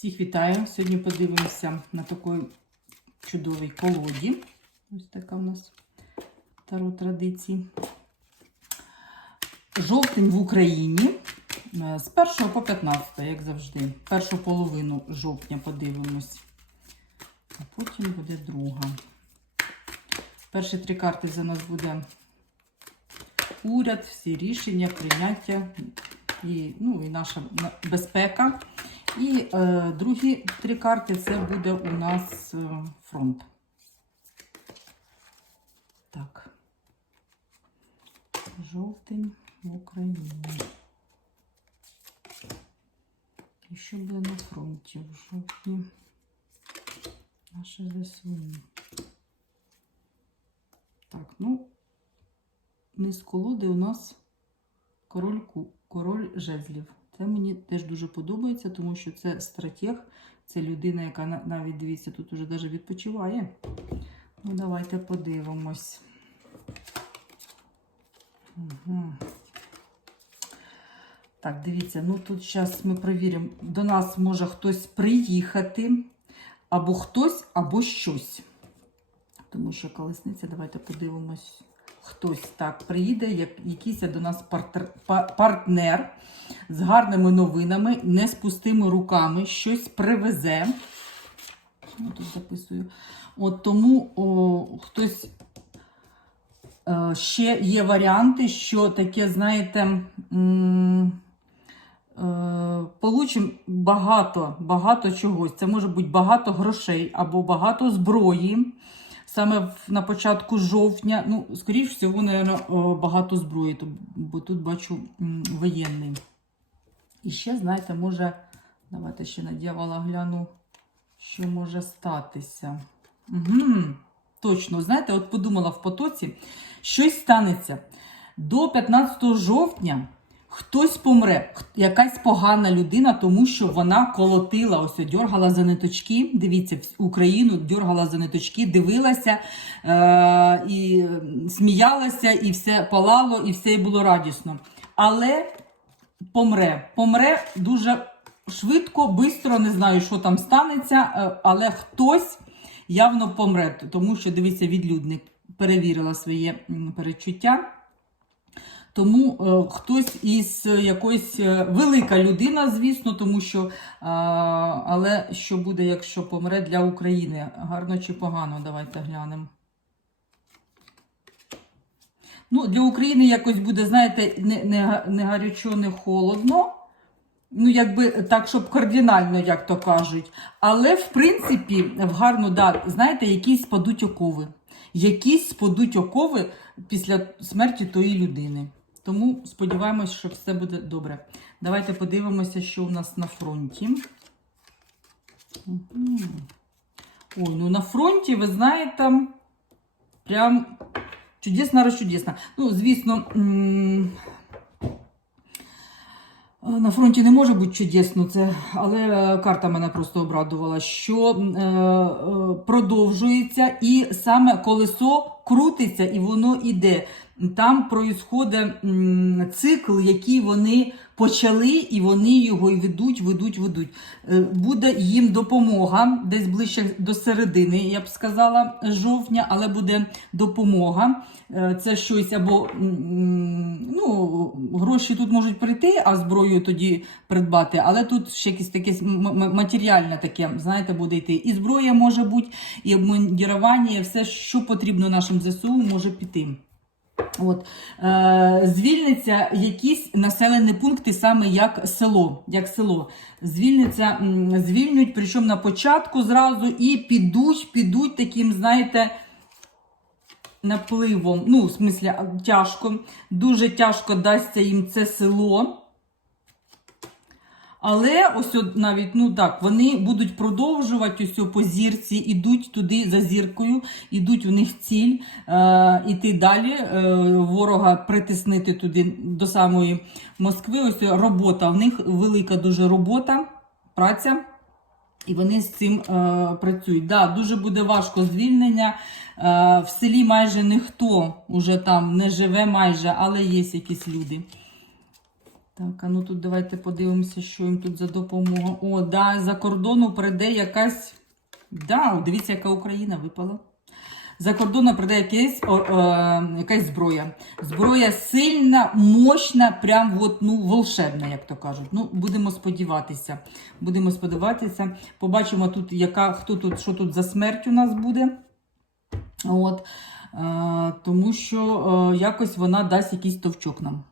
Всіх вітаю! Сьогодні подивимося на такій чудовій колоді. Ось така у нас таро традиції. Жовтень в Україні е, з 1 по 15, як завжди. Першу половину жовтня подивимось, а потім буде друга. Перші три карти за нас буде уряд, всі рішення, прийняття і, ну, і наша безпека. І е, другі три карти це буде у нас е, фронт. Так. Жовтень в Україні. І що буде на фронті в жовтні? Наше ЗСУ. Так, ну, низ колоди у нас король, король жезлів. Це мені теж дуже подобається, тому що це стратег, це людина, яка навіть дивіться, тут уже навіть відпочиває. Ну, давайте подивимось. Угу. Так, дивіться, ну тут зараз ми перевіримо. До нас може хтось приїхати, або хтось, або щось. Тому що колесниця, давайте подивимось. Хтось так приїде, як якийсь до нас партнер з гарними новинами, не з пустими руками, щось привезе. Я тут записую. От тому о, хтось е, ще є варіанти, що таке, знаєте, е, получимо багато, багато чогось. Це може бути багато грошей або багато зброї. Саме на початку жовтня, ну, скоріш всього, напевно, багато зброї, бо тут бачу воєнний. І ще, знаєте, може, давайте ще на дьявола гляну, що може статися. Угу. Точно, знаєте, от подумала в потоці, щось станеться. До 15 жовтня хтось помре, якась погана людина, тому що вона колотила, ось дергала за ниточки. Дивіться, Україну дергала за ниточки, дивилася е- і сміялася, і все палало, і все було радісно. Але помре. Помре дуже швидко, бистро, не знаю, що там станеться, е, але хтось явно помре, тому що, дивіться, відлюдник перевірила своє перечуття. Тому е, хтось із е, якоїсь е, велика людина, звісно, тому що, а, але що буде, якщо помре для України? Гарно чи погано? Давайте глянемо. Ну, для України якось буде, знаєте, не, не, не гарячо, не холодно. Ну, якби так, щоб кардинально, як то кажуть. Але, в принципі, в гарну да, знаєте, якісь спадуть окови. Якісь спадуть окови після смерті тої людини. Тому сподіваємось, що все буде добре. Давайте подивимося, що у нас на фронті. Ой, ну на фронті, ви знаєте, прям чудесно розчудесно. Ну, звісно, на фронті не може бути чудесно, це, але е, карта мене просто обрадувала, що е, е, продовжується, і саме колесо крутиться і воно іде. Там проїсходить цикл, який вони почали, і вони його і ведуть, ведуть, ведуть. Е, Буде їм допомога десь ближче до середини, я б сказала, жовтня, але буде допомога. Це щось або гроші тут можуть прийти, а зброю тоді придбати. Але тут ще якесь таке матеріальне таке, знаєте, буде йти. І зброя може бути, і обмундірування, і все, що потрібно нашим ЗСУ, може піти. От, е, звільниться якісь населені пункти, саме як село. Як село. Звільниться, звільнюють, причому на початку зразу, і підуть, підуть таким, знаєте, напливом. Ну, в смислі, тяжко. Дуже тяжко дасться їм це село. Але ось от навіть, ну так, вони будуть продовжувати ось по зірці, ідуть туди за зіркою, ідуть в них ціль, е, іти далі, е, ворога притиснити туди до самої Москви. Ось робота. В них велика дуже робота, праця. І вони з цим е, працюють. Да, дуже буде важко звільнення. Е, в селі майже ніхто уже там не живе, майже, але є якісь люди. Так, а ну тут давайте подивимося, що їм тут за допомога. О, да, за кордону прийде якась. Да, дивіться, яка Україна випала. За кордону прийде якась, о, о, якась зброя. Зброя сильна, мощна, прям от, ну, волшебна, як то кажуть. Ну, будемо сподіватися. Будемо сподіватися. Побачимо тут, яка, хто тут, що тут за смерть у нас буде. От. Е, тому що е, якось вона дасть якийсь товчок нам.